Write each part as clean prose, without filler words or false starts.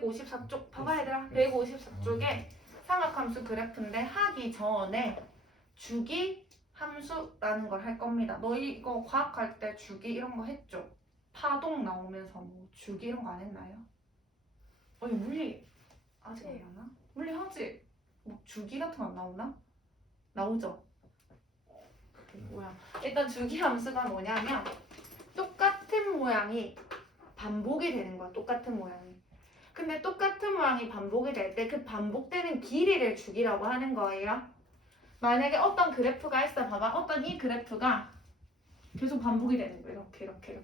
154쪽 봐봐 얘들아. 154쪽에 삼각함수 그래프인데 하기 전에 주기 함수라는 걸 할 겁니다. 너희 이거 과학할 때 주기 이런 거 했죠? 파동 나오면서 뭐 주기 이런 거 안 했나요? 어이 물리 아직 안 하나? 물리 하지? 뭐 주기 같은 거 안 나오나? 나오죠? 뭐야? 일단 주기 함수가 뭐냐면 똑같은 모양이 반복이 되는 거야. 똑같은 모양이. 근데 똑같은 모양이 반복이 될 때 그 반복되는 길이를 주기라고 하는 거예요. 만약에 어떤 그래프가 있어 봐봐. 어떤 이 그래프가 계속 반복이 되는 거야. 이렇게.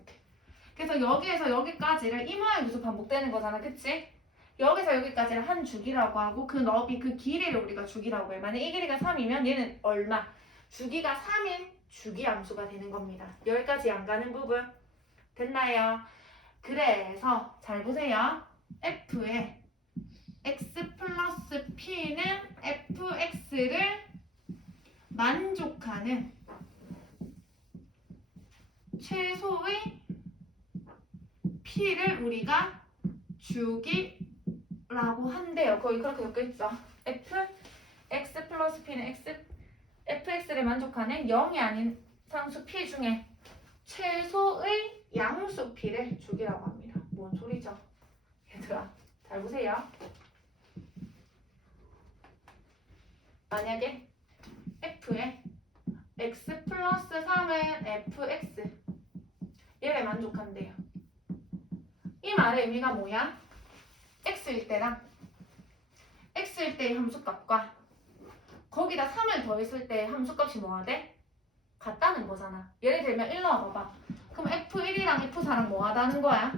그래서 여기에서 여기까지를 이 모양이 계속 반복되는 거잖아. 그치? 여기서 여기까지를 한 주기라고 하고 그 너비, 그 길이를 우리가 주기라고 해. 만약에 이 길이가 3이면 얘는 얼마? 주기가 3인 주기 함수가 되는 겁니다. 여기까지 안 가는 부분 됐나요? 그래서 잘 보세요. f의 x 플러스 p는 fx를 만족하는 최소의 p를 우리가 주기라고 한대요. 거의 그렇게 적혀있죠. x 플러스 p는 fx를 만족하는 0이 아닌 상수 p 중에 최소의 양수 p를 주기라고 합니다. 뭔 소리죠? 얘들아 잘 보세요. 만약에 f의 x 플러스 3은 fx 얘를 만족한대요. 이 말의 의미가 뭐야? x일 때랑 x일 때의 함수값과 거기다 3을 더했을 때의 함수값이 뭐가 돼? 같다는 거잖아. 예를 들면 1 넣어봐봐. 그럼 F1이랑 F4랑 뭐 하다는 거야?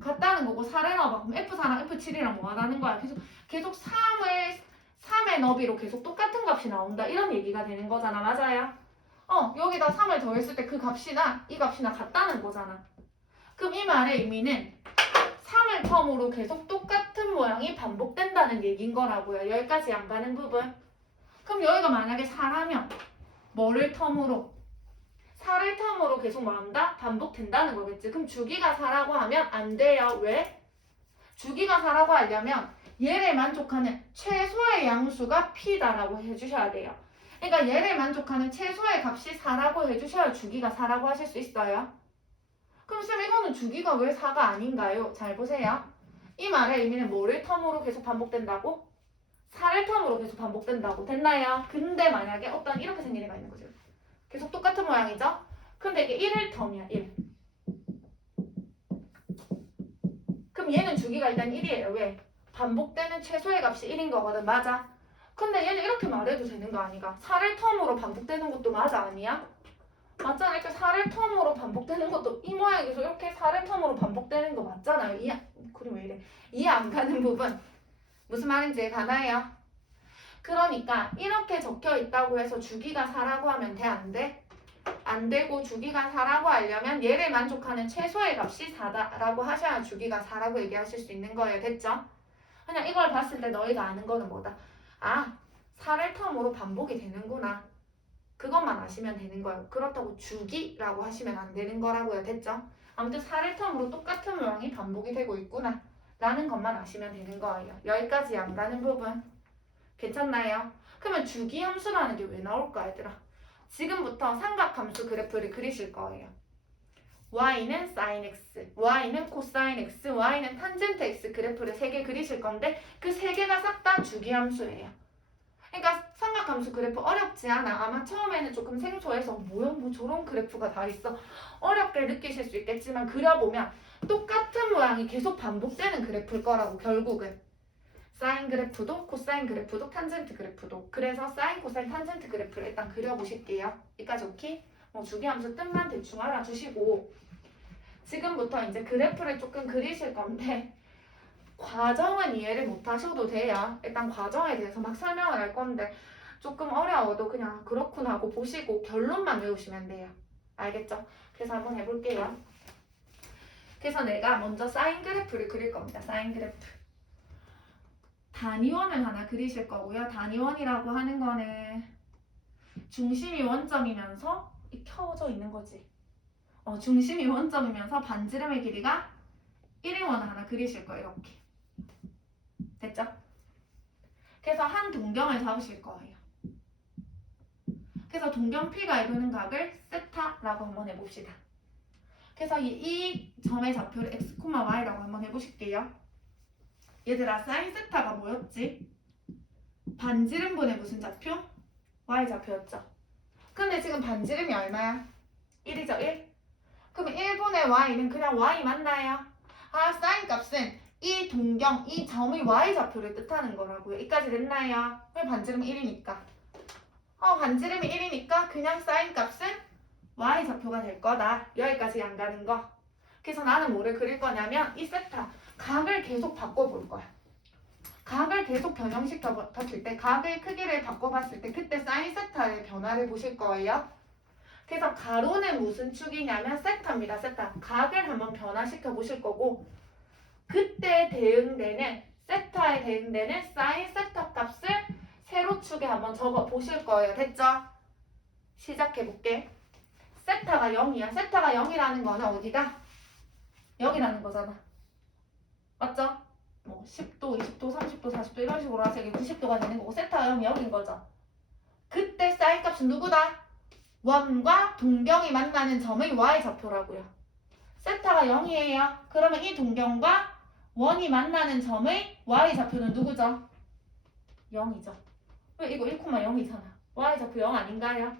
같다는 거고 4를 넣어봐. 그럼 F4랑 F7이랑 뭐 하다는 거야? 계속 3의 너비로 계속 똑같은 값이 나온다. 이런 얘기가 되는 거잖아. 맞아요? 여기다 3을 더했을 때 그 값이나 이 값이나 같다는 거잖아. 그럼 이 말의 의미는 3을 텀으로 계속 똑같은 모양이 반복된다는 얘기인 거라고요. 여기까지 안 가는 부분. 그럼 여기가 만약에 4라면 뭐를 텀으로? 4를 텀으로 계속 뭐한다? 반복된다는 거겠지. 그럼 주기가 4라고 하면 안 돼요. 왜? 주기가 4라고 하려면 얘를 만족하는 최소의 양수가 p다라고 해주셔야 돼요. 그러니까 얘를 만족하는 최소의 값이 4라고 해주셔야 주기가 4라고 하실 수 있어요. 그럼 쌤 이거는 주기가 왜 4가 아닌가요? 잘 보세요. 이 말의 의미는 뭐를 텀으로 계속 반복된다고? 4를 텀으로 계속 반복된다고. 됐나요? 근데 만약에 어떤 이렇게 생긴 애가 있는 거죠. 계속 똑같은 모양이죠? 근데 이게 1을 텀이야. 1. 그럼 얘는 주기가 일단 1이에요. 왜? 반복되는 최소의 값이 1인 거거든. 맞아? 근데 얘는 이렇게 말해도 되는 거 아니가? 4를 텀으로 반복되는 것도 맞아 아니야? 맞잖아. 이렇게 4를 텀으로 반복되는 것도 이 모양에서 이렇게 4를 텀으로 반복되는 거 맞잖아요. 그림 왜 이래? 이해 안 가는 부분. 무슨 말인지 가나요? 그러니까 이렇게 적혀 있다고 해서 주기가 4라고 하면 돼? 안 돼? 안 되고 주기가 4라고 하려면 얘를 만족하는 최소의 값이 4다라고 하셔야 주기가 4라고 얘기하실 수 있는 거예요. 됐죠? 그냥 이걸 봤을 때 너희가 아는 거는 뭐다? 아, 4를 텀으로 반복이 되는구나. 그것만 아시면 되는 거예요. 그렇다고 주기라고 하시면 안 되는 거라고요. 됐죠? 아무튼 4를 텀으로 똑같은 모양이 반복이 되고 있구나 라는 것만 아시면 되는 거예요. 여기까지 안 가는 부분 괜찮나요? 그러면 주기 함수라는 게 왜 나올까 얘들아? 지금부터 삼각함수 그래프를 그리실 거예요. y는 sin x, y는 cosine x, y는 탄젠트 x 그래프를 3개 그리실 건데 그 3개가 싹 다 주기 함수예요. 그러니까 삼각함수 그래프 어렵지 않아. 아마 처음에는 조금 생소해서 뭐야 뭐 저런 그래프가 다 있어 어렵게 느끼실 수 있겠지만 그려보면 똑같은 모양이 계속 반복되는 그래프일 거라고. 결국은 사인 그래프도 코사인 그래프도 탄젠트 그래프도. 그래서 사인 코사인 탄젠트 그래프를 일단 그려보실게요. 여기까지 오케이? 주기함수 뜻만 대충 알아주시고 지금부터 이제 그래프를 조금 그리실 건데 과정은 이해를 못 하셔도 돼요. 일단 과정에 대해서 막 설명을 할 건데 조금 어려워도 그냥 그렇구나 하고 보시고 결론만 외우시면 돼요. 알겠죠? 그래서 한번 해볼게요. 그래서 내가 먼저 사인 그래프를 그릴 겁니다. 사인 그래프. 단위원을 하나 그리실 거고요. 단위원이라고 하는 거는 중심이 원점이면서 켜져 있는 거지. 중심이 원점이면서 반지름의 길이가 1인 원을 하나 그리실 거예요. 이렇게. 됐죠? 그래서 한 동경을 잡으실 거예요. 그래서 동경 P가 이루는 각을 세타라고 한번 해봅시다. 그래서 이 점의 좌표를 x, y라고 한번 해보실게요. 얘들아, 사인 세타가 뭐였지? 반지름분의 무슨 좌표? y 좌표였죠. 근데 지금 반지름이 얼마야? 1이죠, 1? 그럼 1분의 y는 그냥 y 맞나요? 아, 사인 값은 이 동경, 이 점의 y 좌표를 뜻하는 거라고요. 여기까지 됐나요? 왜 반지름이 1이니까? 반지름이 1이니까 그냥 사인 값은 y 좌표가 될 거다. 여기까지 안 가는 거. 그래서 나는 뭐를 그릴 거냐면 이 세타, 각을 계속 바꿔볼 거야. 각을 계속 변형시켜 봤을 때, 각의 크기를 바꿔봤을 때 그때 사인 세타의 변화를 보실 거예요. 그래서 가로는 무슨 축이냐면 세타입니다. 세타. 각을 한번 변화시켜 보실 거고 그때 대응되는 세타에 대응되는 사인 세타 값을 세로축에 한번 적어 보실 거예요. 됐죠? 시작해 볼게. 세타가 0이야. 세타가 0이라는 거는 어디다? 여기라는 거잖아. 맞죠? 뭐 10도, 20도, 30도, 40도 이런 식으로 해서 이게 90도가 되는 거고 세타가 0이 여긴 거죠. 그때 사인 값은 누구다? 원과 동경이 만나는 점의 y 좌표라고요. 세타가 0이에요. 그러면 이 동경과 원이 만나는 점의 y 좌표는 누구죠? 0이죠. 왜 이거 1,0이잖아. y 좌표 0 아닌가요?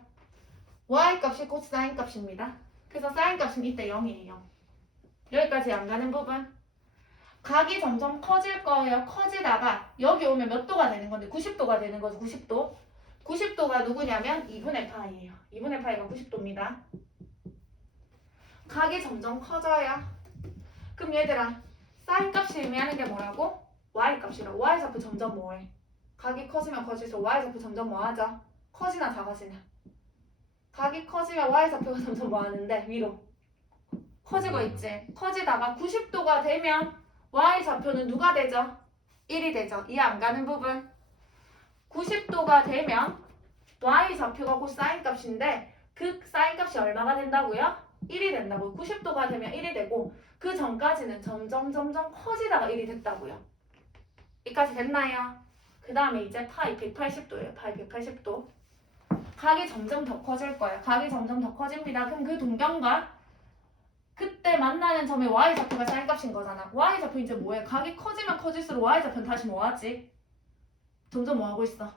y 값이 코사인 값입니다. 그래서 사인 값은 이때 0이에요. 여기까지 안 가는 부분. 각이 점점 커질 거예요. 커지다가 여기 오면 몇 도가 되는 건데 90도가 되는 거죠. 90도. 90도가 누구냐면 2분의 파이예요. 2분의 파이가 90도입니다. 각이 점점 커져요. 그럼 얘들아, 사인 값이 의미하는 게 뭐라고? y 값이라. y 좌표 점점 뭐해? 각이 커지면 커질수록 y 좌표 점점 뭐하죠? 커지나 작아지나? 각이 커지면 y 좌표가 점점 뭐하는데? 위로 커지고 있지. 커지다가 90도가 되면 y 좌표는 누가 되죠? 1이 되죠. 이해 안 가는 부분. 90도가 되면 y 좌표가 곧 사인 값인데 그 사인 값이 얼마가 된다고요? 1이 된다고요. 90도가 되면 1이 되고 그 전까지는 점점 커지다가 1이 됐다고요. 여기까지 됐나요? 그 다음에 이제 파이 180도예요. 파이 180도. 각이 점점 더 커질 거예요. 각이 점점 더 커집니다. 그럼 그 동경과 그때 만나는 점의 y 좌표가 사인 값인 거잖아. y 좌표 이제 뭐해? 각이 커지면 커질수록 y 좌표는 다시 뭐하지? 점점 뭐하고 있어?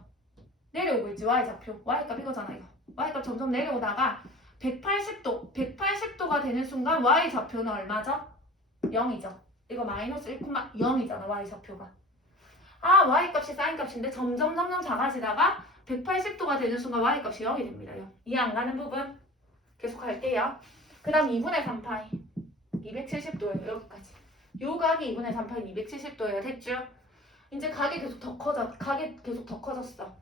내려오고 있지. y 좌표. y 값 이거잖아 이거. y 값 점점 내려오다가 180도가 되는 순간 y 좌표는 얼마죠? 0이죠. 이거 마이너스 1,0이잖아 y 좌표가. 아, y 값이 사인 값인데 점점 작아지다가 180도가 되는 순간 y 값이 0이 됩니다. 0. 이해 안 가는 부분 계속 할게요. 그 다음 2분의 3파이 270도예요. 여기까지. 요 각이 2분의 3파이 270도예요. 됐죠? 이제 각이 계속 더 커졌어.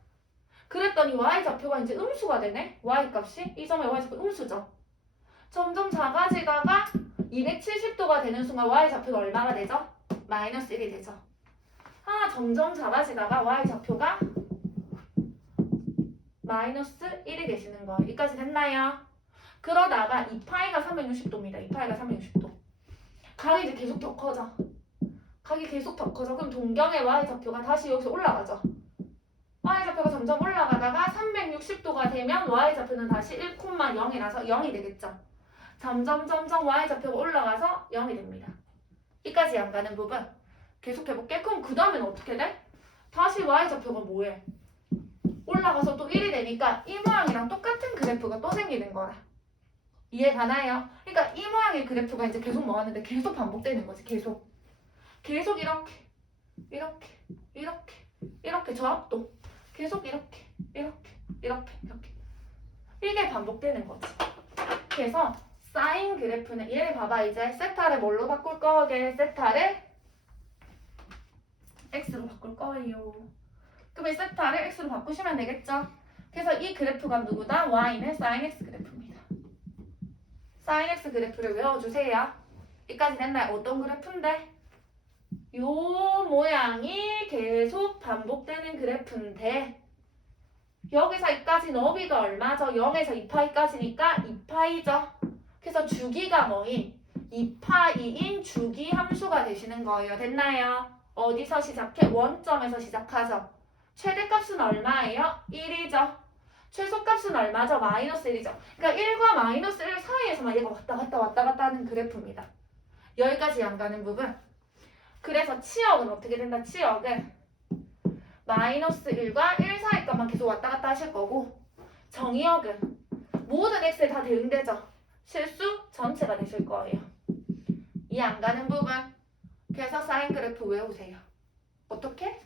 그랬더니 y 좌표가 이제 음수가 되네. y 값이 이 점의 y 좌표 음수죠. 점점 작아지다가 270도가 되는 순간 y 좌표가 얼마가 되죠? 마이너스 1이 되죠. 점점 작아지다가 y 좌표가 마이너스 1이 되시는 거예요. 여기까지 됐나요? 그러다가 2파이가 360도입니다. 2파이가 360도. 각이 이제 계속 더 커져. 각이 계속 더 커져. 그럼 동경의 y 좌표가 다시 여기서 올라가죠. y 좌표가 점점 올라가다가 360도가 되면 y 좌표는 다시 1,0이라서 0이 되겠죠. 점점 y 좌표가 올라가서 0이 됩니다. 여기까지 안 가는 부분 계속 해볼게. 그럼 그 다음에는 어떻게 돼? 다시 y 좌표가 뭐해? 올라가서 또 1이 되니까 이 모양이랑 똑같은 그래프가 또 생기는 거라. 이해 가나요? 그러니까 이 모양의 그래프가 이제 계속 뭐하는데 계속 반복되는 거지. 계속 이렇게 저압도 계속 이렇게 이게 반복되는 거지. 그래서 사인 그래프는 얘를 봐봐. 이제 세타를 뭘로 바꿀 거게? 세타를 x로 바꿀 거예요. 그럼 이 세타를 x로 바꾸시면 되겠죠? 그래서 이 그래프가 누구다? y는 sin x 그래프입니다. sin x 그래프를 외워주세요. 여기까지 됐나요? 어떤 그래프인데? 요 모양이 계속 반복되는 그래프인데 여기서 여기까지 너비가 얼마죠? 0에서 2파이까지니까 2파이죠. 그래서 주기가 뭐인? 2파이인 주기 함수가 되시는 거예요. 됐나요? 어디서 시작해? 원점에서 시작하죠. 최대값은 얼마예요? 1이죠. 최소값은 얼마죠? 마이너스 1이죠. 그러니까 1과 마이너스 1 사이에서만 얘가 왔다 갔다 하는 그래프입니다. 여기까지 안 가는 부분. 그래서 치역은 어떻게 된다? 치역은 마이너스 1과 1 사이 값만 계속 왔다 갔다 하실 거고, 정의역은 모든 x에 다 대응되죠. 실수 전체가 되실 거예요. 이해 안 가는 부분. 그래서 사인 그래프 외우세요. 어떻게?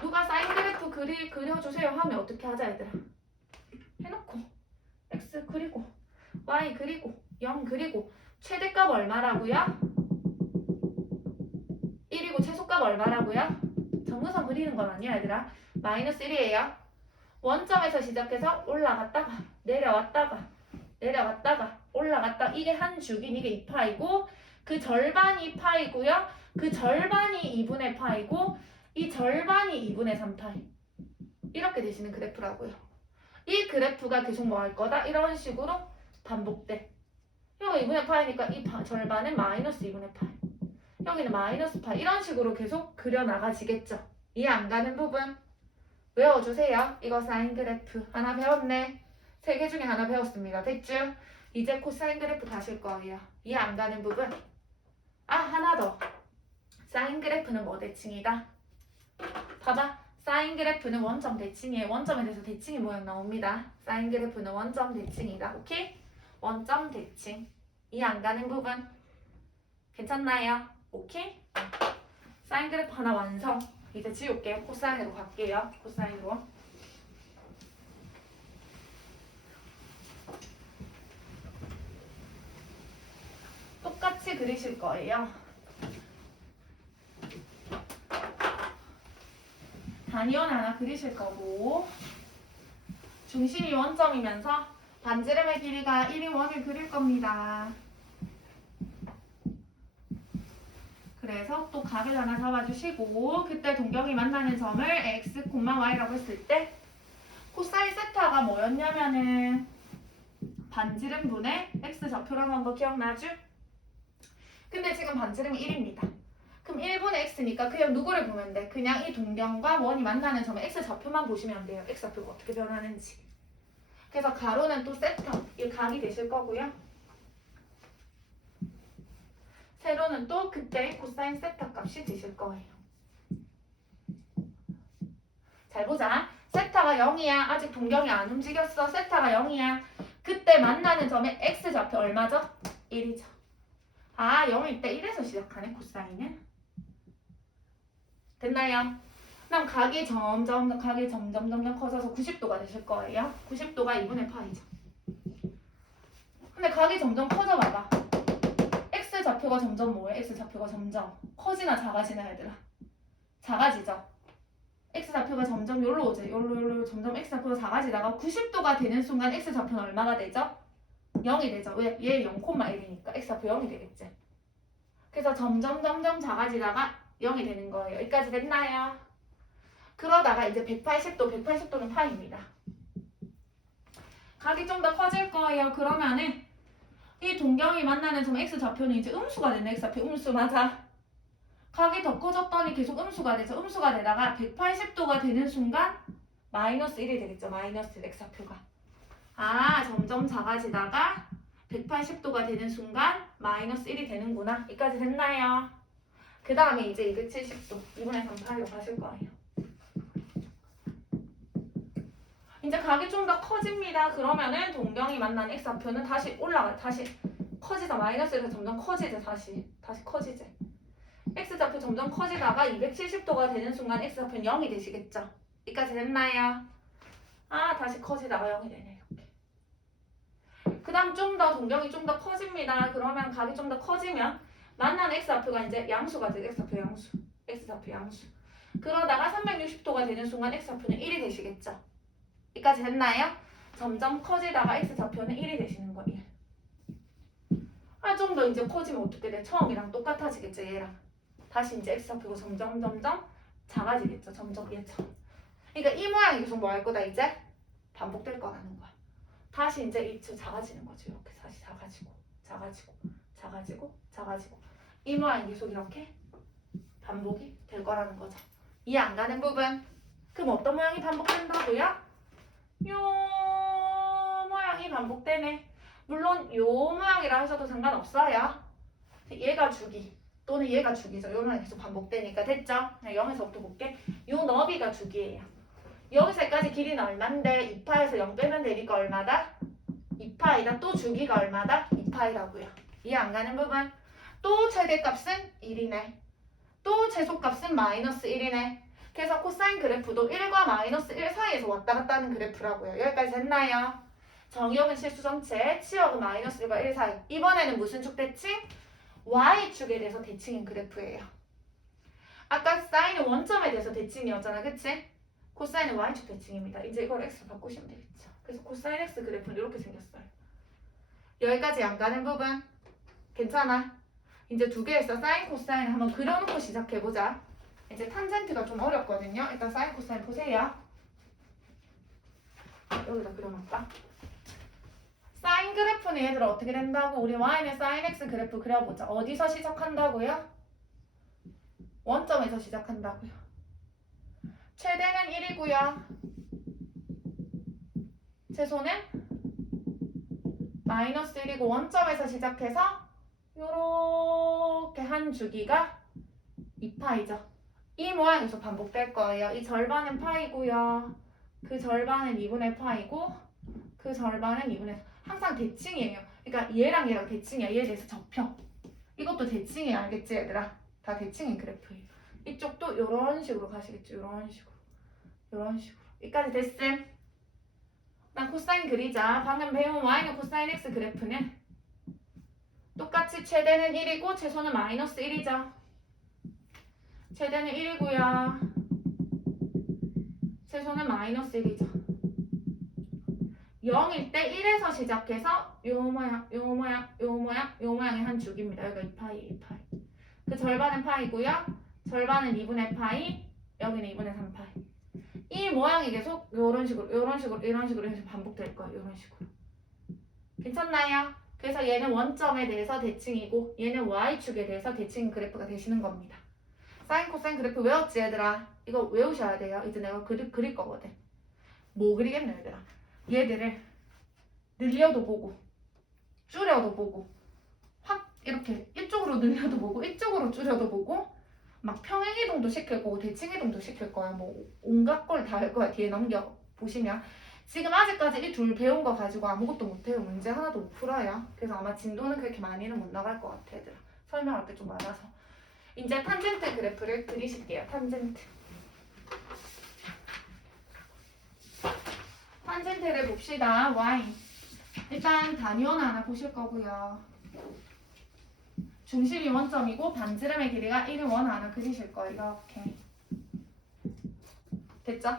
누가 사인 그래프 그려주세요 하면 어떻게 하자 얘들아? 해놓고 x 그리고 y 그리고 0 그리고 최대값 얼마라고요? 1이고 최소값 얼마라고요? 정근선 그리는 건 아니야 얘들아. 마이너스 1이에요. 원점에서 시작해서 올라갔다가 내려왔다가 올라갔다. 이게 한 주긴 이게 2파이고 그 절반이 파이고요. 그 절반이 2분의 파이고 이 절반이 2분의 3파이. 이렇게 되시는 그래프라고요. 이 그래프가 계속 뭐 할 거다? 이런 식으로 반복돼. 여기 2분의 파이니까 이 절반은 마이너스 2분의 파이. 여기는 마이너스 파이. 이런 식으로 계속 그려나가지겠죠. 이해 안 가는 부분 외워주세요. 이거 사인 그래프 하나 배웠네. 3개 중에 하나 배웠습니다. 됐죠? 이제 코사인 그래프 다실 거예요. 이해 안 가는 부분. 하나 더. 사인 그래프는 뭐 대칭이다? 봐봐. 사인 그래프는 원점 대칭이에요. 원점에 대해서 대칭이 모양 나옵니다. 사인 그래프는 원점 대칭이다. 오케이? 원점 대칭. 이해 안 가는 부분. 괜찮나요? 오케이? 사인 그래프 하나 완성. 이제 지울게요. 코사인으로 갈게요. 코사인으로. 똑같이 그리실 거예요. 단위원 하나 그리실 거고 중심이 원점이면서 반지름의 길이가 1인 원을 그릴 겁니다. 그래서 또 각을 하나 잡아주시고 그때 동경이 만나는 점을 x, y라고 했을 때 코사인 세타가 뭐였냐면은 반지름분의 x 좌표라고 한 거 기억나죠? 근데 지금 반지름이 1입니다. 그럼 1분의 x니까 그냥 누구를 보면 돼? 그냥 이 동경과 원이 만나는 점의 x 좌표만 보시면 돼요. x 좌표가 어떻게 변하는지. 그래서 가로는 또 세타, 이 각이 되실 거고요. 세로는 또 그때 코사인 세타 값이 되실 거예요. 잘 보자. 세타가 0이야. 아직 동경이 안 움직였어. 세타가 0이야. 그때 만나는 점의 x 좌표 얼마죠? 1이죠. 0일 때 1에서 시작하네, 코사인은. 됐나요? 그럼 각이 점점 커져서 90도가 되실 거예요. 90도가 2분의 파이죠. 근데 각이 점점 커져봐봐. x 좌표가 점점 뭐예요? x 좌표가 점점 커지나 작아지나 얘들아? 작아지죠. x 좌표가 점점 여기로 오죠. 여기로 점점 x 좌표가 작아지다가 90도가 되는 순간 x 좌표는 얼마가 되죠? 0이 되죠. 왜? 얘 0,1이니까 x 좌표 0이 되겠지. 그래서 점점 작아지다가 0이 되는 거예요. 여기까지 됐나요? 그러다가 이제 180도는 파입니다. 각이 좀 더 커질 거예요. 그러면은 이 동경이 만나는 점 x 좌표는 이제 음수가 되네. x 좌표 음수 맞아. 각이 더 커졌더니 계속 음수가 되죠. 음수가 되다가 180도가 되는 순간 마이너스 1이 되겠죠. 마이너스 x 좌표가. 점점 작아지다가 180도가 되는 순간 마이너스 1이 되는구나. 여기까지 됐나요? 그 다음에 이제 270도 2분의 3파이로 가실 거예요. 이제 각이 좀 더 커집니다. 그러면은 동경이 만난 x 좌표는 다시 커지다. 마이너스에서 점점 커지지. 다시 커지지. x 좌표 점점 커지다가 270도가 되는 순간 x 좌표는 0이 되시겠죠. 여기까지 됐나요? 다시 커지다가 0이 되네. 이렇게. 그 다음 좀 더 동경이 좀 더 커집니다. 그러면 각이 좀 더 커지면 만나는 x 좌표가 이제 양수가 돼. x 좌표 양수. 그러다가 360도가 되는 순간 x 좌표는 1이 되시겠죠. 여기까지 됐나요? 점점 커지다가 x 좌표는 1이 되시는 거예요. 좀 더 이제 커지면 어떻게 돼? 처음이랑 똑같아지겠죠, 얘랑. 다시 이제 x 좌표가 점점 작아지겠죠, 점점 얘처럼. 그러니까 이 모양이 계속 뭐 할 거다, 이제? 반복될 거라는 거야. 다시 이제 이쪽 작아지는 거죠, 이렇게. 다시 작아지고. 이 모양이 계속 이렇게 반복이 될 거라는 거죠. 이해 안 가는 부분? 그럼 어떤 모양이 반복된다고요? 요 모양이 반복되네. 물론 요 모양이라 하셔도 상관없어요. 얘가 주기 또는 얘가 주기죠. 요 모양이 계속 반복되니까 됐죠? 그냥 0에서부터 볼게. 요 너비가 주기예요. 여기서까지 길이는 얼만데 2파에서 0 빼면 되니까 얼마다? 2파이다. 또 주기가 얼마다? 2파이라고요. 이해 안 가는 부분? 또 최대값은 1이네. 또 최소값은 마이너스 1이네. 그래서 코사인 그래프도 1과 마이너스 1 사이에서 왔다 갔다 하는 그래프라고요. 여기까지 됐나요? 정의역은 실수 전체, 치역은 마이너스 1과 1 사이. 이번에는 무슨 축 대칭? Y축에 대해서 대칭인 그래프예요. 아까 사인은 원점에 대해서 대칭이었잖아. 그치? 코사인은 Y축 대칭입니다. 이제 이걸 X로 바꾸시면 되겠죠. 그래서 코사인 X 그래프는 이렇게 생겼어요. 여기까지 안 가는 부분? 괜찮아? 이제 두 개 있어. 사인, 코사인 한번 그려놓고 시작해보자. 이제 탄젠트가 좀 어렵거든요. 일단 사인, 코사인 보세요. 여기다 그려놓을까? 사인 그래프는 얘들아 어떻게 된다고? 우리 Y는 사인 X 그래프 그려보자. 어디서 시작한다고요? 원점에서 시작한다고요. 최대는 1이고요. 최소는 마이너스 1이고 원점에서 시작해서 요렇게 한 주기가 2파이죠. 이 모양에서 반복될 거예요. 이 절반은 파이고요. 그 절반은 2분의 파이고 그 절반은 2분의 항상 대칭이에요. 그러니까 얘랑 얘랑 대칭이야. 얘에 대해서 접혀. 이것도 대칭이야. 알겠지 얘들아? 다 대칭인 그래프예요. 이쪽도 이런 식으로 가시겠죠. 이런 식으로. 이런 식으로. 여기까지 됐음. 난 코사인 그리자. 방금 배운 Y는 코사인 X 그래프는 똑같이 최대는 1이고 최소는 마이너스 1이죠. 최대는 1이고요. 최소는 마이너스 1이죠. 0일 때 1에서 시작해서 요 모양, 요 모양, 요 모양, 요 모양의 한 줄기입니다. 여기가 2파이, 2파이. 그 절반은 파이고요. 절반은 2분의 파이, 여기는 2분의 3파이. 이 모양이 계속 요런 식으로, 요런 식으로, 이런 식으로 해서 반복될 거예요. 요런 식으로. 괜찮나요? 그래서 얘는 원점에 대해서 대칭이고 얘는 Y축에 대해서 대칭 그래프가 되시는 겁니다. 사인, 코사인 그래프 외웠지 얘들아? 이거 외우셔야 돼요. 이제 내가 그릴 거거든. 뭐 그리겠노 얘들아? 얘들을 늘려도 보고 줄여도 보고 확 이렇게 이쪽으로 늘려도 보고 이쪽으로 줄여도 보고 막 평행이동도 시킬 거고 대칭이동도 시킬 거야. 뭐 온갖 걸 다 할 거야. 뒤에 넘겨 보시면 지금 아직까지 이 둘 배운 거 가지고 아무것도 못해요. 문제 하나도 못 풀어요. 그래서 아마 진도는 그렇게 많이는 못 나갈 것 같아 얘들아. 설명할 게 좀 많아서. 이제 탄젠트 그래프를 그리실게요. 탄젠트. 탄젠트를 봅시다. Y. 일단 단위원 하나 보실 거고요. 중심이 원점이고 반지름의 길이가 1인 원 하나 그리실 거예요. 이렇게. 됐죠?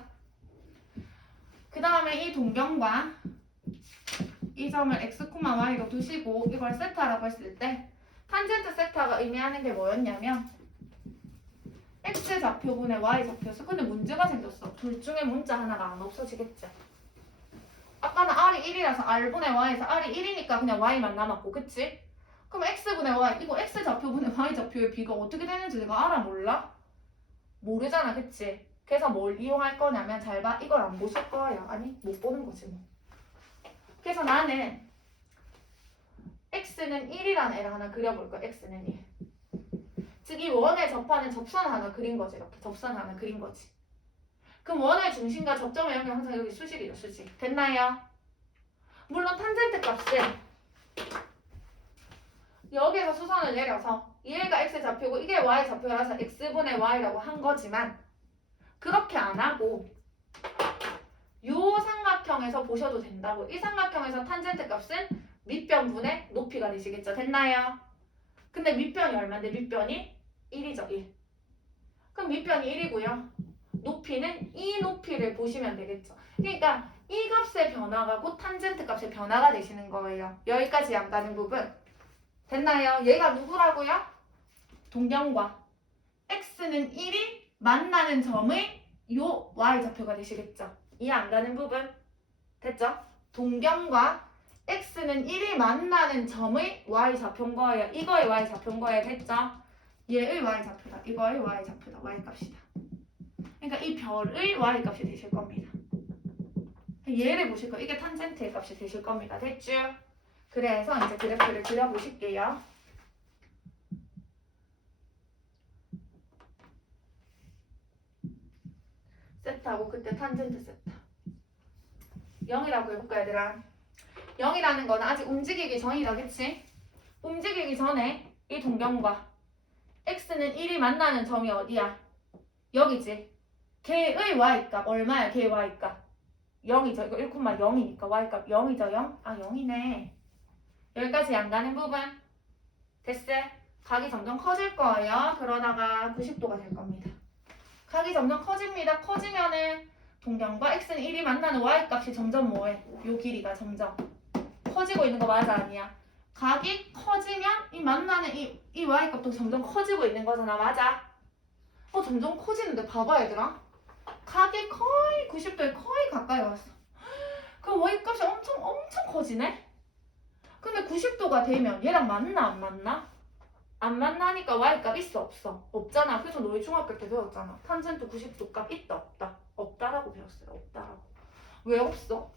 그 다음에 이 동경과 이 점을 x, y로 두시고 이걸 세타라고 했을 때 탄젠트 세타가 의미하는 게 뭐였냐면 x 좌표분의 y 좌표수. 근데 문제가 생겼어. 둘 중에 문자 하나가 안 없어지겠지. 아까는 r이 1이라서 r분의 y에서 r이 1이니까 그냥 y만 남았고 그치? 그럼 x분의 y 이거 x 좌표분의 y 좌표의 비가 어떻게 되는지 내가 알아 몰라? 모르잖아 그치? 그래서 뭘 이용할 거냐면 잘 봐. 이걸 안 보실 거예요. 아니 못 보는 거지 뭐. 그래서 나는 x는 1이라는 애를 하나 그려볼 거야. x는 1. 즉 이 원에 접하는 접선 하나 그린 거지. 이렇게 접선 하나 그린 거지. 그럼 원의 중심과 접점의 연결 항상 여기 수직이죠. 수직. 됐나요? 물론 탄젠트 값은 여기에서 수선을 내려서 얘가 x 좌표고 이게 y 좌표라서 x분의 y라고 한 거지만 그렇게 안 하고 요 삼각형에서 보셔도 된다고. 이 삼각형에서 탄젠트 값은 밑변분의 높이가 되시겠죠. 됐나요? 근데 밑변이 얼마인데 밑변이 1이죠. 1. 그럼 밑변이 1이고요. 높이는 이 높이를 보시면 되겠죠. 그러니까 이 값의 변화가 곧 탄젠트 값의 변화가 되시는 거예요. 여기까지 안 가는 부분. 됐나요? 얘가 누구라고요? 동경과 x는 1이 만나는 점의 요 y좌표가 되시겠죠. 이해 안 가는 부분. 됐죠? 동경과 x는 1이 만나는 점의 y좌표인 거예요. 이거의 y좌표인 거예요. 됐죠? 얘의 y좌표다. 이거의 y좌표다. y값이다. 그러니까 이 별의 y값이 되실 겁니다. 얘를 보실 거예요. 이게 탄젠트의 값이 되실 겁니다. 됐죠? 그래서 이제 그래프를 그려보실게요. 세트하고 그때 탄젠트 세트. 0이라고 해볼까 얘들아? 0이라는 거는 아직 움직이기 전이다. 그치? 움직이기 전에 이 동경과 x는 1이 만나는 점이 어디야? 여기지. 걔의 y값 얼마야? 걔의 y값 0이죠. 이거 1,0이니까 y값 0이죠. 0? 아 0이네. 여기까지 안 가는 부분 됐어? 각이 점점 커질 거예요. 그러다가 90도가 될 겁니다. 각이 점점 커집니다. 커지면은 동경과 x는 1이 만나는 y값이 점점 뭐해? 요 길이가 점점 커지고 있는 거 맞아 아니야? 각이 커지면 이 만나는 이 y값도 점점 커지고 있는 거잖아. 맞아? 점점 커지는데 봐봐 얘들아. 각이 거의 90도에 거의 가까이 왔어. 그 y값이 엄청 커지네? 근데 90도가 되면 얘랑 만나 안 만나? 안 만나니까 y값 있어 없어? 없잖아. 그래서 너희 중학교 때 배웠잖아. 탄젠트 90도 값 있다 없다? 없다라고 배웠어요. 없다라고. 왜 없어?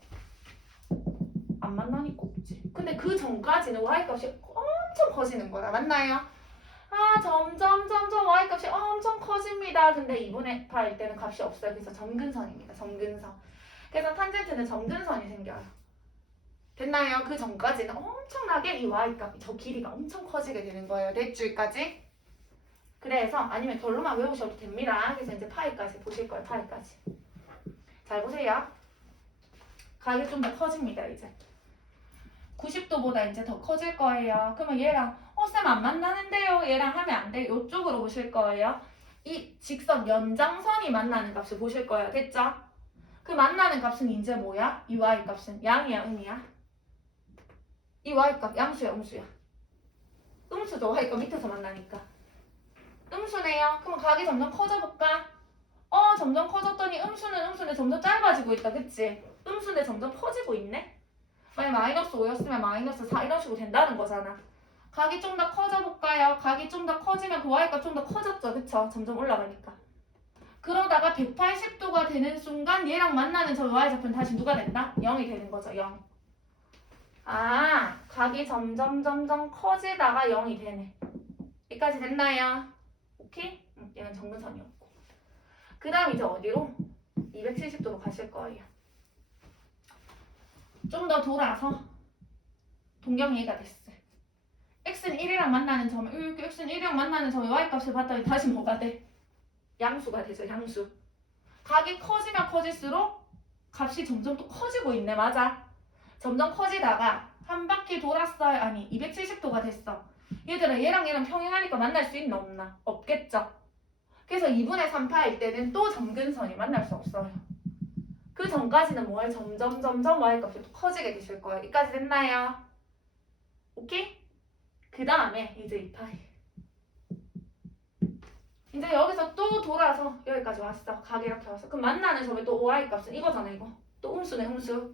안 만나니까 없지. 근데 그 전까지는 y값이 엄청 커지는 거야. 맞나요? 아 점점 y값이 엄청 커집니다. 근데 2분의 파일 때는 값이 없어요. 그래서 점근선입니다. 점근선. 그래서 탄젠트는 점근선이 생겨요. 됐나요? 그 전까지는 엄청나게 이 y값이 저 길이가 엄청 커지게 되는 거예요. 됐죠? 여기까지? 그래서 아니면 결론만 외우셔도 됩니다. 그래서 이제 파이까지 보실 거예요. 파이까지. 잘 보세요. 각이 좀 더 커집니다. 이제 90도보다 이제 더 커질 거예요. 그러면 얘랑 쌤 안 만나는데요. 얘랑 하면 안 돼요. 이쪽으로 보실 거예요. 이 직선 연장선이 만나는 값을 보실 거예요. 됐죠? 그 만나는 값은 이제 뭐야? 이 y값은 양이야 음이야? 이 y값 양수야 음수야? 음수죠. y값 밑에서 만나니까 음수네요. 그럼 각이 점점 커져볼까? 점점 커졌더니 음수는 음수인데 점점 짧아지고 있다. 그치? 음수인데 점점 커지고 있네? 만약 마이너스 5였으면 마이너스 4 이런 식으로 된다는 거잖아. 각이 좀 더 커져볼까요? 각이 좀 더 커지면 그 y값 좀 더 커졌죠. 그쵸? 점점 올라가니까. 그러다가 180도가 되는 순간 얘랑 만나는 저 y좌표는 다시 누가 된다? 0이 되는 거죠. 0. 아, 각이 점점 커지다가 0이 되네. 여기까지 됐나요? 오케이? 얘는 정근선이었고. 그 다음 이제 어디로? 270도로 가실 거예요. 좀 더 돌아서 동경이해가 됐어요. x는 1이랑 만나는 점, 이렇게 x는 1이랑 만나는 점의 y값을 봤더니 다시 뭐가 돼? 양수가 되죠. 양수. 각이 커지면 커질수록 값이 점점 또 커지고 있네. 맞아? 점점 커지다가 한 바퀴 돌았어요. 아니 270도가 됐어. 얘들아 얘랑 평행하니까 만날 수 있나 없나? 없겠죠. 그래서 2분의 3파일 때는 또 점근선이 만날 수 없어요. 그 전까지는 뭐예요? 점점 y값이 또 커지게 되실 거예요. 여기까지 됐나요? 오케이? 그 다음에 이제 이 파일. 이제 여기서 또 돌아서 여기까지 왔어. 각이 이렇게 왔어. 그럼 만나는 점에 또 y값은 이거잖아 이거. 또 음수네 음수.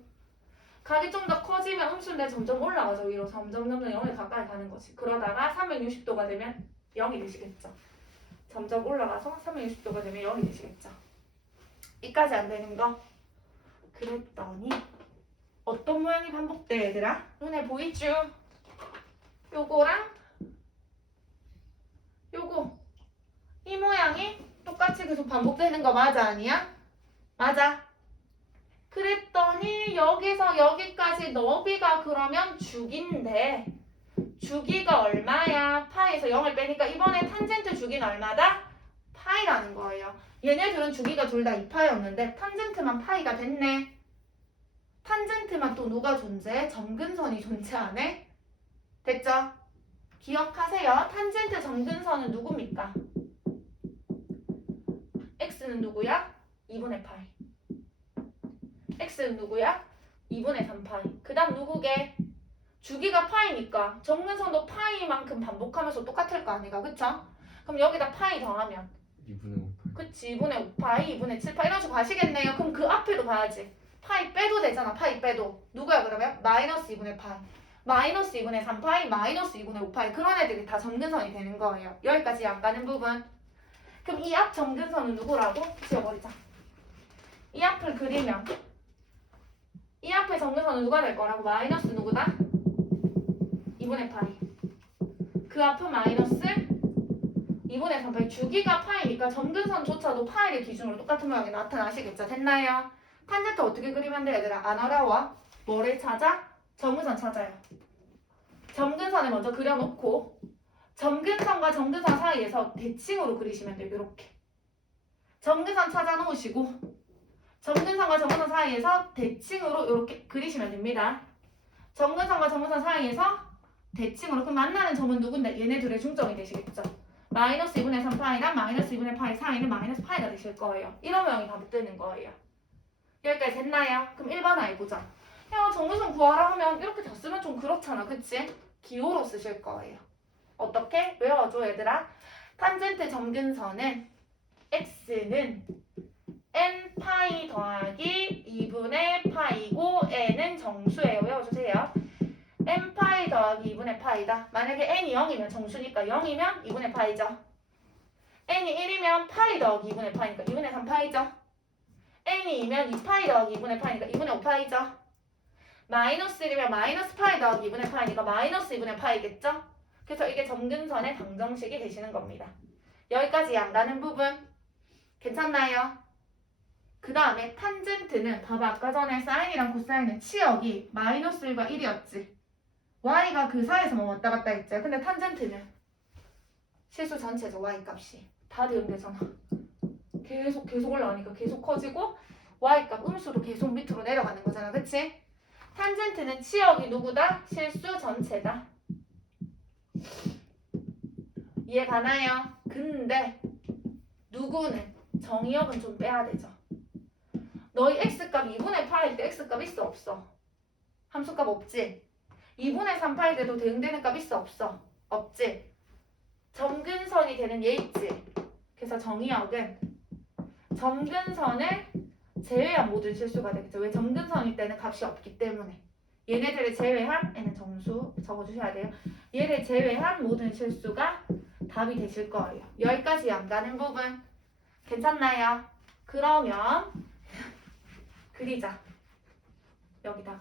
각이 좀 더 커지면 음수인데 점점 올라가죠. 위로 점점 0에 가까이 가는 거지. 그러다가 360도가 되면 0이 되시겠죠. 점점 올라가서 360도가 되면 0이 되시겠죠. 이까지 안 되는 거. 그랬더니 어떤 모양이 반복돼 얘들아? 눈에 보이죠? 요거랑 요거 이 모양이 똑같이 계속 반복되는 거 맞아 아니야? 맞아. 그랬더니 여기서 여기까지 너비가 그러면 주기인데 주기가 얼마야? 파이에서 0을 빼니까 이번에 탄젠트 주기는 얼마다? 파이라는 거예요. 얘네들은 주기가 둘 다 2파이였는데 탄젠트만 파이가 됐네. 탄젠트만 또 누가 존재해? 점근선이 존재하네? 됐죠? 기억하세요. 탄젠트 점근선은 누굽니까? x는 누구야? 2분의 파이. x는 누구야? 2분의 3파이. 그 다음 누구게? 주기가 파이니까 점근선도 파이만큼 반복하면서 똑같을 거 아니가. 그쵸? 그럼 여기다 파이 더하면 2분의 5파이. 그치 2분의 5파이, 2분의 7파이 이런 식으로 가시겠네요. 그럼 그 앞에도 봐야지. 파이 빼도 되잖아. 파이 빼도. 누구야 그러면? 마이너스 2분의 파이. 마이너스 2분의 3파이, 마이너스 2분의 5파이 그런 애들이 다 점근선이 되는 거예요. 여기까지 안 가는 부분. 그럼 이 앞 점근선은 누구라고? 지워버리자. 이 앞을 그리면 이 앞의 점근선은 누가 될 거라고? 마이너스 누구다? 2분의 파이. 그 앞은 마이너스 2분의 3파이. 주기가 파이니까 점근선조차도 파이를 기준으로 똑같은 모양이 나타나시겠죠? 됐나요? 탄젠트 어떻게 그리면 돼 얘들아? 안 어려워? 뭐를 찾아? 점근선 찾아요. 점근선을 먼저 그려놓고 점근선과 점근선 사이에서 대칭으로 그리시면 돼요. 이렇게. 점근선 찾아놓으시고 점근선과 점근선 사이에서 대칭으로 이렇게 그리시면 됩니다. 점근선과 점근선 사이에서 대칭으로 그럼 만나는 점은 누군데? 얘네 둘의 중점이 되시겠죠. 마이너스 2분의 3파이랑 마이너스 2분의 파이 사이는 마이너스 파이가 되실 거예요. 이런 모양이 반복되는 거예요. 여기까지 됐나요? 그럼 1번 해보자. 야, 점근선 구하라 하면 이렇게 다 쓰면 좀 그렇잖아. 그치? 기호로 쓰실 거예요. 어떻게? 외워줘 얘들아. 탄젠트 점근선은 x는 n 파이 더하기 2분의 파이고 n은 정수예요. 외워주세요. n 파이 더하기 2분의 파이다. 만약에 n이 0이면 정수니까 0이면 2분의 파이죠. n이 1이면 파이 더하기 2분의 파이니까 2분의 3파이죠. n이 2면 2파이 더하기 2분의 파이니까 2분의 5파이죠. 마이너스 1이면 마이너스 파이 더하기 2분의 파이니까 마이너스 2분의 파이겠죠? 그래서 이게 점근선의 방정식이 되시는 겁니다. 여기까지 안 가는 부분 괜찮나요? 그 다음에 탄젠트는 봐봐 아까 전에 사인이랑 코사인은 치역이 마이너스 1과 1이었지. y가 그 사이에서만 왔다 갔다 했지. 근데 탄젠트는 실수 전체죠. y 값이. 다 대응되잖아. 계속 올라가니까 계속 커지고 y 값 음수도 계속 밑으로 내려가는 거잖아. 그치? 탄젠트는 치역이 누구다? 실수 전체다. 이해 가나요? 근데 누구는 정의역은 좀 빼야 되죠. 너희 x값 2분의 파일 때 x값 있어 없어? 함수값 없지? 2분의 3파일 때도 대응되는 값 있어 없어? 없지? 점근선이 되는 얘 있지? 그래서 정의역은 점근선을 제외한 모든 실수가 되겠죠. 왜? 점근선일 때는 값이 없기 때문에. 얘네들을 제외한 얘는 정수 적어주셔야 돼요. 얘를 제외한 모든 실수가 답이 되실 거예요. 여기까지 안 가는 부분 괜찮나요? 그러면 그리자. 여기다가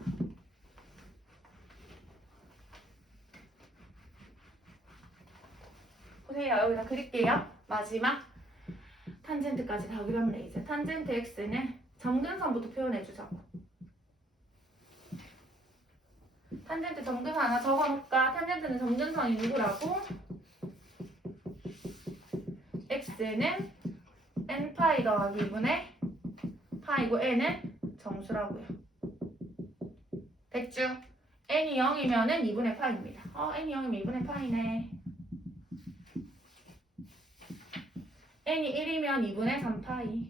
보세요. 여기다 그릴게요. 마지막 탄젠트까지 다 그렸네. 이제 탄젠트 x는 점근선부터 표현해주자고. 탄젠트 점근선 하나 적어놓을까? 탄젠트는 점근선이 누구라고? x는 n파이 더하기 2분의 파이고 n은 정수라고요. 됐죠? n이 0이면은 2분의 파이입니다. n이 0이면 2분의 파이네. n이 1이면 2분의 3파이.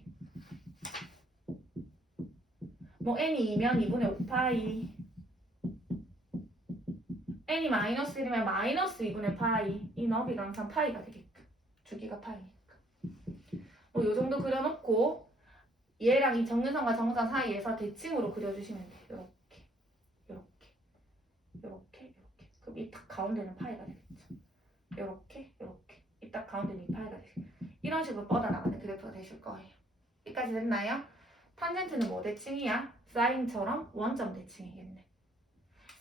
뭐 n이 2면 2분의 5파이. n이 마이너스 1이면 마이너스 2분의 파이. 이 너비가 항상 파이가 되게끔. 주기가 파이니까. 뭐 요 정도 그려놓고 얘랑 이 정근선과 정선 사이에서 대칭으로 그려주시면 돼요. 이렇게. 이렇게. 그럼 이 딱 가운데는 파이가 되겠죠. 이렇게. 이 딱 가운데는 이 파이가 되겠죠. 이런 식으로 뻗어나가는 그래프가 되실 거예요. 여기까지 됐나요? 탄젠트는 뭐 대칭이야? 사인처럼 원점 대칭이겠네.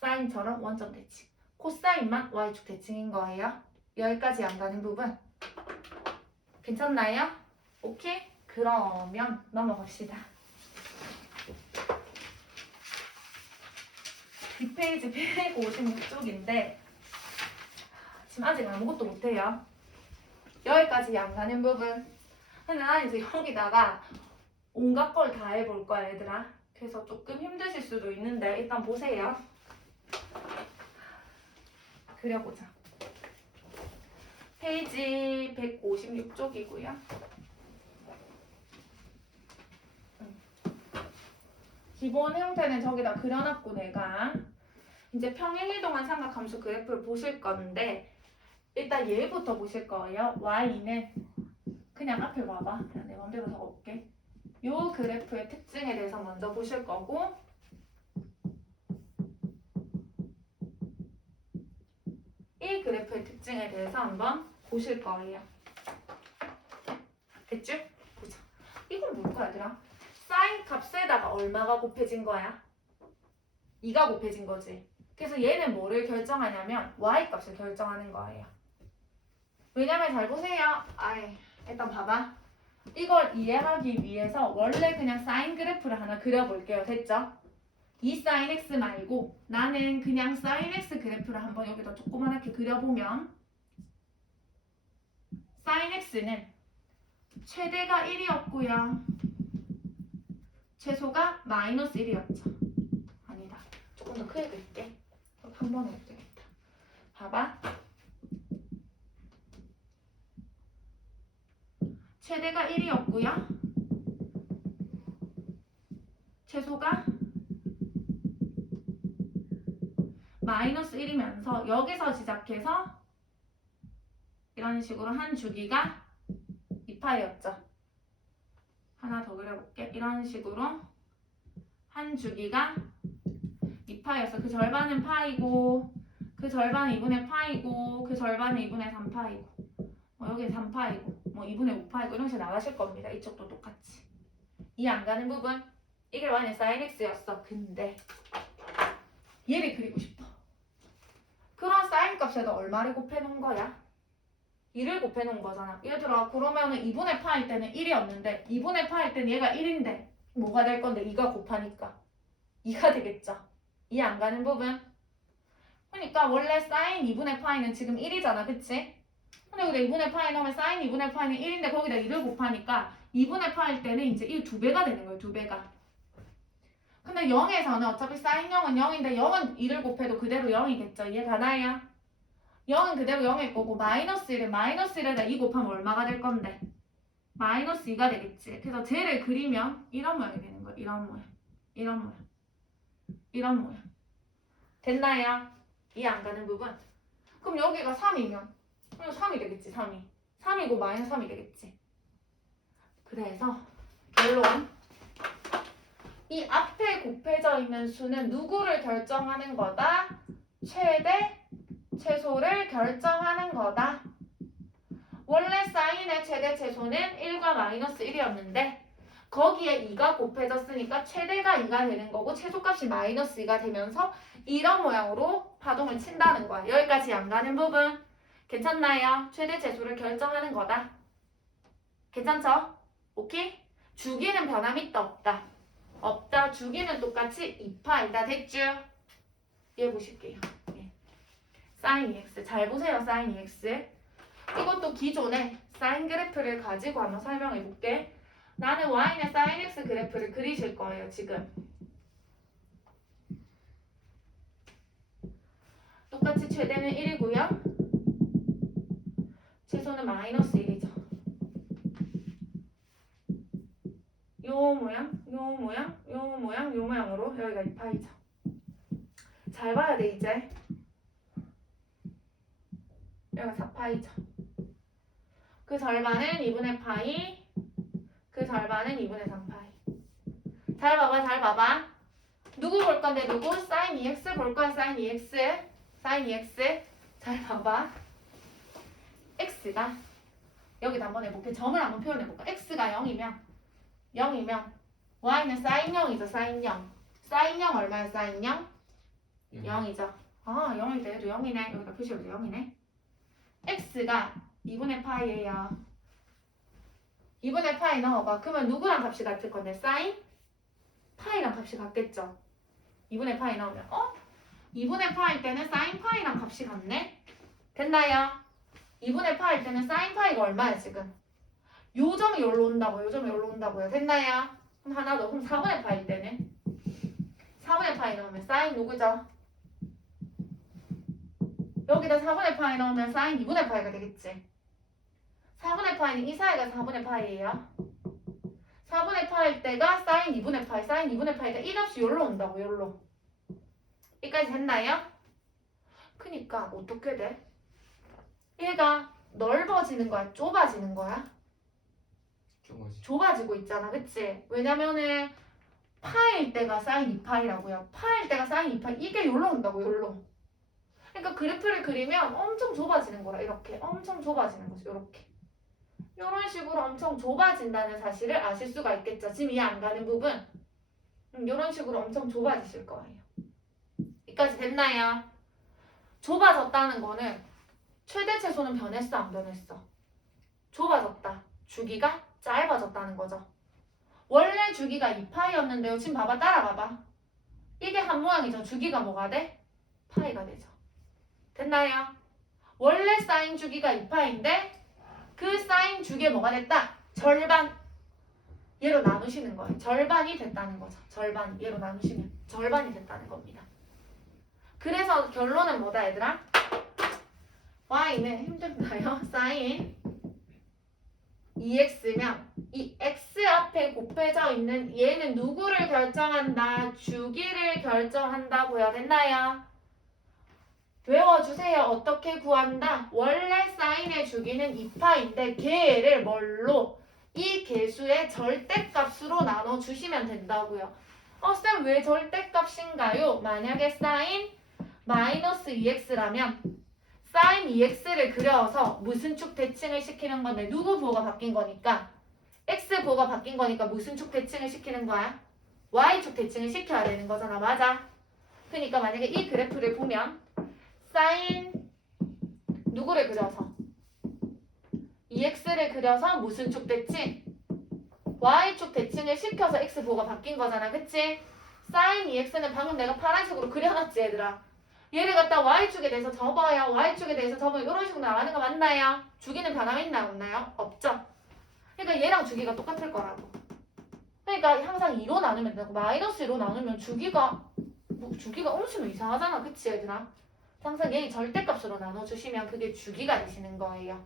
사인처럼 원점 대칭. 코사인만 y축 대칭인 거예요. 여기까지 안 가는 부분 괜찮나요? 오케이? 그러면 넘어갑시다. 뒷페이지 156쪽인데 지금 아직 아무것도 못해요. 여기까지 안 가는 부분. 근데 난 이제 여기다가 온갖 걸 다 해볼 거야 얘들아. 그래서 조금 힘드실 수도 있는데 일단 보세요. 그려보자. 페이지 156쪽이고요. 기본 형태는 저기다 그려놨고 내가 이제 평행이동한 삼각함수 그래프를 보실 건데 일단 얘부터 보실 거예요. y는 그냥 앞에 봐봐. 그냥 내 맘대로 적어볼게. 요 그래프의 특징에 대해서 먼저 보실 거고 이 그래프의 특징에 대해서 한번 보실 거예요. 됐죠? 보자. 이건 뭘까 얘들아? 사인 값에다가 얼마가 곱해진 거야? 2가 곱해진 거지. 그래서 얘는 뭐를 결정하냐면 y 값을 결정하는 거예요. 왜냐면 잘 보세요. 일단 봐봐. 이걸 이해하기 위해서 원래 그냥 사인 그래프를 하나 그려볼게요. 됐죠? 이 사인 x 말고 나는 그냥 사인 x 그래프를 한번 여기다 조그맣게 그려보면 사인 x는 최대가 1이었고요. 최소가 마이너스 1이었죠. 아니다. 조금 더 크게 그릴게. 한 번에 해도 되겠다. 봐봐. 최대가 1이었고요. 최소가 마이너스 1이면서 여기서 시작해서 이런 식으로 한 주기가 2파이였죠. 하나 더 그려볼게. 이런 식으로 한 주기가 2파이였어. 그 절반은 파이고 그 절반은 2분의 파이고 그 절반은 2분의 3파이고 여기 3파이고 2분의 5파이고 이런 식으로 나가실 겁니다. 이쪽도 똑같이. 이해 안 가는 부분? 이게 완전 sin x였어. 근데 얘를 그리고 싶어. 그런 sin 값에다 얼마를 곱해놓은 거야? 2를 곱해놓은 거잖아. 얘들아 그러면은 2분의 파일 때는 1이었는데 2분의 파일 때는 얘가 1인데 뭐가 될 건데 2가 곱하니까 2가 되겠죠. 이해 안 가는 부분? 그러니까 원래 sin 2분의 파이는 지금 1이잖아. 그치? 근데 여기다 2분의 파이 넣으면 sin 2분의 파이는 1인데 거기다 2를 곱하니까 2분의 파일 때는 이제 이 2배가 되는 거예요. 2배가. 근데 0에서는 어차피 sin 0은 0인데 0은 2를 곱해도 그대로 0이겠죠. 이해 가나요? 0은 그대로 0일 거고 마이너스 1은 마이너스 1에다 2 곱하면 얼마가 될 건데? 마이너스 2가 되겠지. 그래서 쟤를 그리면 이런 모양이 되는 거예요. 이런 모양. 이런 모양. 이런 모양. 됐나요? 이해 안 가는 부분? 그럼 여기가 3이면 그럼 3이 되겠지. 3이. 3이고 마이너스 3이 되겠지. 그래서 결론. 이 앞에 곱해져 있는 수는 누구를 결정하는 거다? 최대, 최소를 결정하는 거다. 원래 사인의 최대, 최소는 1과 마이너스 1이었는데 거기에 2가 곱해졌으니까 최대가 2가 되는 거고 최소값이 마이너스 2가 되면서 이런 모양으로 파동을 친다는 거야. 여기까지 안 가는 부분 괜찮나요? 최대, 최소를 결정하는 거다. 괜찮죠? 오케이? 주기는 변함이 있다 없다? 없다. 주기는 똑같이 2파이다. 됐죠? 얘 보실게요. 예. sin 2x. 잘 보세요. sin 2x. 이것도 기존에 사인 그래프를 가지고 한번 설명해 볼게. 나는 y는 sin x 그래프를 그리실 거예요. 지금. 똑같이 최대는 1이고요. 최소는 마이너스 1이죠. 요 모양, 요 모양, 요 모양, 요 모양으로 여기가 2파이죠. 잘 봐야 돼 이제. 여기가 4파이죠. 그 절반은 2분의 파이, 그 절반은 2분의 3파이. 잘 봐봐, 잘 봐봐. 누구 볼 건데 누구? sin 2x 볼 거야, sin 2x. sin 2x. 잘 봐봐. x가 여기다 한번 해볼게. 점을 한번 표현해볼까? x가 0이면 y는 sin 0이죠, sin 0. sin 0 얼마야, sin 0? 0이죠. 0일 때 해도 0이네. 여기다 표시해도 0이네. x가 2분의 파이예요. 2분의 파이 넣어봐. 그러면 누구랑 값이 같을 건데? 사인? 파이랑 값이 같겠죠? 2분의 파이 넣으면 2분의 파일 때는 사인 파이랑 값이 같네? 됐나요? 2분의 파일 때는 사인 파이가 얼마야 지금? 요 점이 여기로 온다고요. 요 점이 여기로 온다고요. 됐나요? 그럼 하나 더. 그럼 4분의 파일 때는? 4분의 파이 넣으면 사인 누구죠? 여기다 4분의 파이 넣으면 사인 2분의 파이가 되겠지. 4분의 파이는 이 사이가 4분의 파이예요. 4분의 파일 때가 사인 2분의 파이, 사인 2분의 파이가 이 값이 여기로 온다고, 여기로. 여기까지 됐나요? 그니까 어떻게 돼? 얘가 넓어지는 거야, 좁아지는 거야? 좁아지고 있잖아, 그치? 왜냐면은 파일 때가 사인 2파이라고요. 파일 때가 사인 2파이, 이게 여기로 온다고, 여기로. 그러니까 그래프를 그리면 엄청 좁아지는 거라. 이렇게 엄청 좁아지는 거죠. 이렇게 이런 식으로 엄청 좁아진다는 사실을 아실 수가 있겠죠. 지금 이해 안 가는 부분 이런 식으로 엄청 좁아지실 거예요. 여기까지 됐나요? 좁아졌다는 거는 최대 최소는 변했어 안 변했어? 좁아졌다. 주기가 짧아졌다는 거죠. 원래 주기가 2파이였는데요. 지금 봐봐 따라가봐. 이게 한 모양이죠. 주기가 뭐가 돼? 파이가 되죠. 됐나요? 원래 사인 주기가 2파인데 그 사인 주기에 뭐가 됐다? 절반. 얘로 나누시는 거예요. 절반이 됐다는 거죠. 절반. 얘로 나누시면 절반이 됐다는 겁니다. 그래서 결론은 뭐다 얘들아? y는 힘들나요? 사인 2x면 이 x 앞에 곱해져 있는 얘는 누구를 결정한다? 주기를 결정한다고요. 됐나요? 외워주세요. 어떻게 구한다? 원래 사인의 주기는 2파인데 걔를 뭘로? 이 개수의 절대값으로 나눠주시면 된다고요. 쌤 왜 절대값인가요? 만약에 사인 마이너스 2x라면 사인 2x를 그려서 무슨 축 대칭을 시키는 건데 누구 부호가 바뀐 거니까 x 부호가 바뀐 거니까 무슨 축 대칭을 시키는 거야? y축 대칭을 시켜야 되는 거잖아. 맞아? 그러니까 만약에 이 그래프를 보면 사인 누구를 그려서 2x를 그려서 무슨 축 대칭? y축 대칭을 시켜서 x 부호가 바뀐 거잖아. 그치? 사인 2x는 방금 내가 파란색으로 그려놨지 얘들아. 얘를 갖다 y축에 대해서 접어요. y축에 대해서 접으면 이런 식으로 나가는 거 맞나요? 주기는 변함이 있나요? 없나요? 없죠. 그러니까 얘랑 주기가 똑같을 거라고. 그러니까 항상 2로 나누면 되고 마이너스 2로 나누면 주기가 음수면 이상하잖아. 그치 얘들아? 항상 얘 절대값으로 나눠주시면 그게 주기가 되시는 거예요.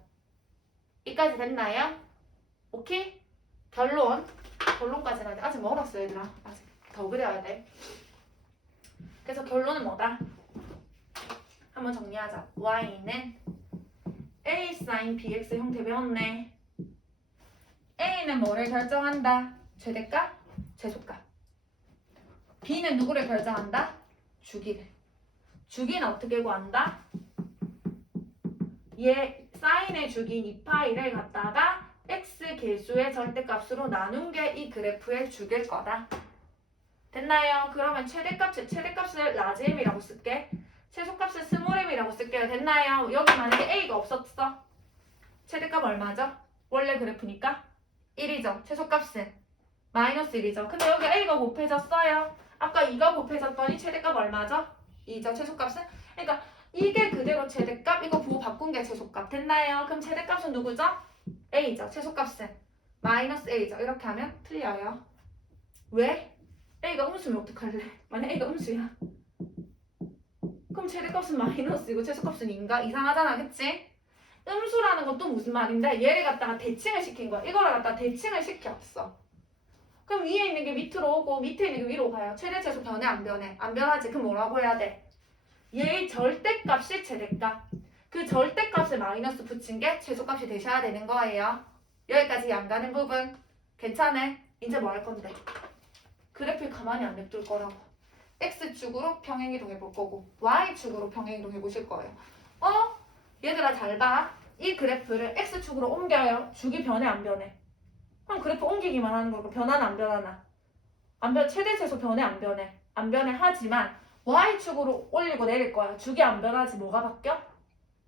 여기까지 됐나요? 오케이? 결론까지는 아직 멀었어 얘들아. 아직 더 그려야 돼. 그래서 결론은 뭐다? 한번 정리하자. y는 a sin bx 형태 배웠네. a는 뭐를 결정한다? 최대값, 최소값. b는 누구를 결정한다? 주기를. 주기는 어떻게 구한다? 얘 사인의 주기인 2파이를 갖다가 x 개수의 절대값으로 나눈 게 이 그래프의 주기일 거다. 됐나요? 그러면 최대값을 라지 m이라고 쓸게. 최소값을 스몰 m이라고 쓸게요. 됐나요? 여기 만약에 a가 없었어. 최대값 얼마죠? 원래 그래프니까 1이죠. 최소값은 마이너스 1이죠. 근데 여기 a가 곱해졌어요. 아까 2가 곱해졌더니 최대값 얼마죠? 2죠. 최소값은? 그러니까 이게 그대로 최대값, 이거 부호 바꾼 게 최소값. 됐나요? 그럼 최대값은 누구죠? a죠. 최소값은 마이너스 a죠. 이렇게 하면 틀려요. 왜? a가 음수면 어떡할래? 만약 a가 음수야. 그럼 최대값은 마이너스이고 최소값은 인가? 이상하잖아. 그치? 음수라는 것도 무슨 말인데 얘를 갖다가 대칭을 시킨 거야. 이거를 갖다가 대칭을 시켰어. 그럼 위에 있는 게 밑으로 오고 밑에 있는 게 위로 가요. 최대 최소 변해 안 변해? 안 변하지. 그럼 뭐라고 해야 돼? 얘의 절대값이 최대값. 그 절대값을 마이너스 붙인 게 최소값이 되셔야 되는 거예요. 여기까지 안 가는 부분 괜찮아? 이제 뭐 할 건데? 그래프를 가만히 안 냅둘 거라고. X축으로 평행이동 해볼 거고 Y축으로 평행이동 해보실 거예요. 얘들아 잘 봐. 이 그래프를 X축으로 옮겨요. 주기 변해 안 변해? 그럼 그래프 옮기기만 하는 거고 변하나 안 변하나? 안 변, 최대 최소 변해 안 변해? 안 변해 하지만 Y축으로 올리고 내릴 거야. 주기 안 변하지 뭐가 바뀌어?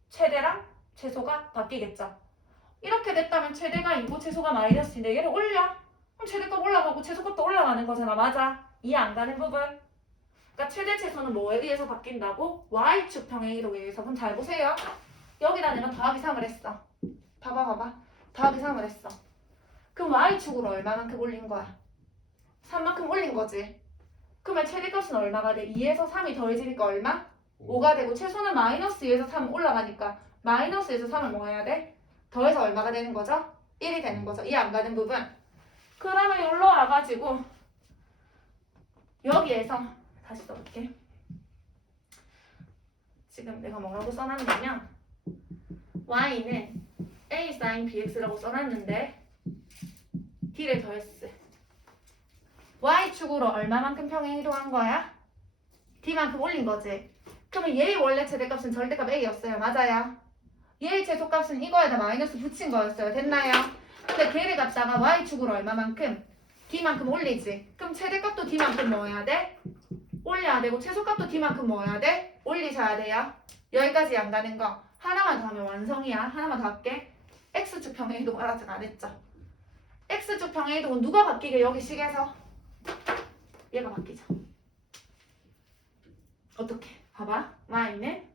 최대랑 최소가 바뀌겠죠. 이렇게 됐다면 최대가 2고 최소가 마이너스인데 얘를 올려? 그럼 최대값 올라가고 최소값도 올라가는 거잖아. 맞아? 이해 안 가는 부분? 그러니까 최대 최소는 뭐에 의해서 바뀐다고? Y축 평행이동에 의해서. 그럼 잘 보세요. 여기다 내가 더하기 3을 했어. 봐봐. 더하기 3을 했어. 그럼 Y축으로 얼마만큼 올린 거야? 3만큼 올린 거지. 그러면 최대값은 얼마가 돼? 2에서 3이 더해지니까 얼마? 5가 되고 최소는 마이너스 2에서 3 올라가니까 마이너스 2에서 3을 뭐 해야 돼? 더해서 얼마가 되는 거죠? 1이 되는 거죠. 이해 안 가는 부분. 그러면 여기로 와가지고 여기에서 다시 써볼게. 지금 내가 뭐라고 써놨냐면 y는 a sin bx라고 써놨는데 d를 더했어. y축으로 얼마만큼 평행 이동한 거야? d만큼 올린 거지. 그러면 얘의 원래 최대값은 절대값 a였어요. 맞아요? 얘의 최소값은 이거에다 마이너스 붙인 거였어요. 됐나요? 근데 걔를 갖다가 y축으로 얼마만큼? d만큼 올리지. 그럼 최대값도 d만큼 뭐 해야 돼? 올려야 되고 최소값도 d만큼 뭐 해야 돼? 올리셔야 돼요. 여기까지 안 가는 거. 하나만 더 하면 완성이야. 하나만 더 할게. x축 평행 이동을 아직 안 했죠. x축 평행 이동은 누가 바뀌게 여기 식에서? 얘가 바뀌죠. 어떻게? 봐봐. y는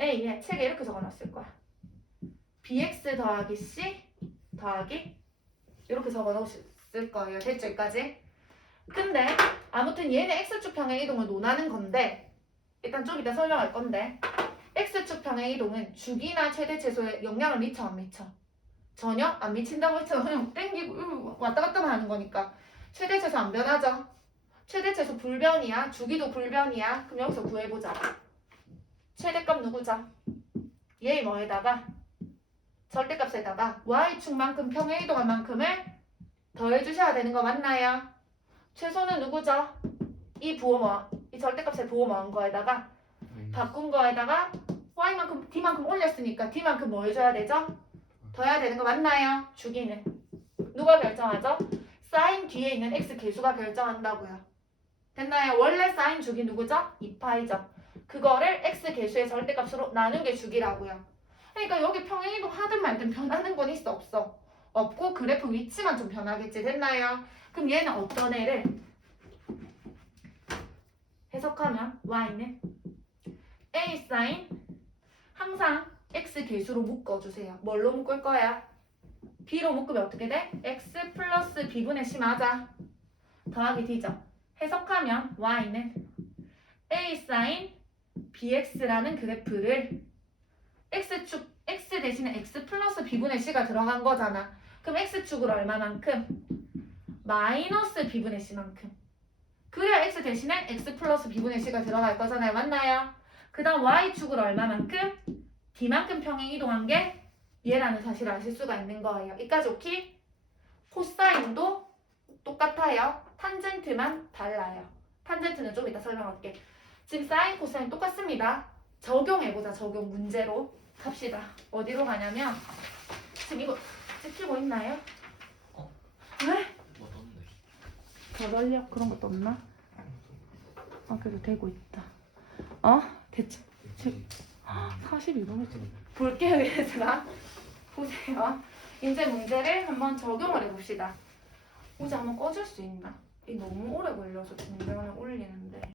a에 책에 이렇게 적어놨을 거야. bx 더하기 c 더하기 이렇게 적어놓으실 거예요. 됐죠? 여기까지? 근데 아무튼 얘는 x축 평행 이동을 논하는 건데 일단 좀 이따 설명할 건데 x축 평행 이동은 주기나 최대 최소에 영향을 미쳐 안 미쳐? 전혀 안 미친다고 했죠. 그냥 땡기고 왔다 갔다만 하는 거니까 최대 최소 안 변하죠. 최대 최소 불변이야. 주기도 불변이야. 그럼 여기서 구해보자. 최대값 누구죠? 얘 뭐에다가 절대값에다가 y축만큼 평행 이동한 만큼을 더해주셔야 되는 거 맞나요? 최소는 누구죠? 이 부호 이 절대값의 부호 뭐한 거에다가 바꾼 거에다가 y만큼 d만큼 올렸으니까 d만큼 뭐 해줘야 되죠? 더해야 되는 거 맞나요? 주기는 누가 결정하죠? 사인 뒤에 있는 x 계수가 결정한다고요. 됐나요? 원래 사인 주기 누구죠? 2파이죠. 그거를 x 계수의 절대값으로 나눈 게 주기라고요. 그러니까 여기 평행이동 하든 말든 변하는 건 있어 없어? 없고 그래프 위치만 좀 변하겠지. 됐나요? 그럼 얘는 어떤 애를 해석하면 y는 a 사인 항상 x 계수로 묶어주세요. 뭘로 묶을 거야? b로 묶으면 어떻게 돼? x 플러스 b분의 c 맞아. 더하기 d죠. 해석하면 y는 a 사인 bx라는 그래프를 x축 x 대신에 x 플러스 b분의 c가 들어간 거잖아. 그럼 x축으로 얼마만큼? 마이너스 b분의 c만큼. 그래야 x 대신에 x 플러스 b분의 c가 들어갈 거잖아요. 맞나요? 그 다음 y축으로 얼마만큼? d만큼 평행 이동한 게 얘라는 사실을 아실 수가 있는 거예요. 이까지 오케이? 코사인도 똑같아요. 탄젠트만 달라요. 탄젠트는 좀 이따 설명할게. 지금 사인, 코사인 똑같습니다. 적용해보자. 적용 문제로 갑시다. 어디로 가냐면 지금 이거 찍히고 있나요? 왜? 뭐 떴네. 저전력 그런 것도 없나? 아 그래도 되고 있다. 됐죠? 42분을 볼게요. 얘들아 보세요. 이제 문제를 한번 적용을 해봅시다. 모자 한번 꺼줄 수 있나? 이 너무 오래 걸려서 중간에 올리는데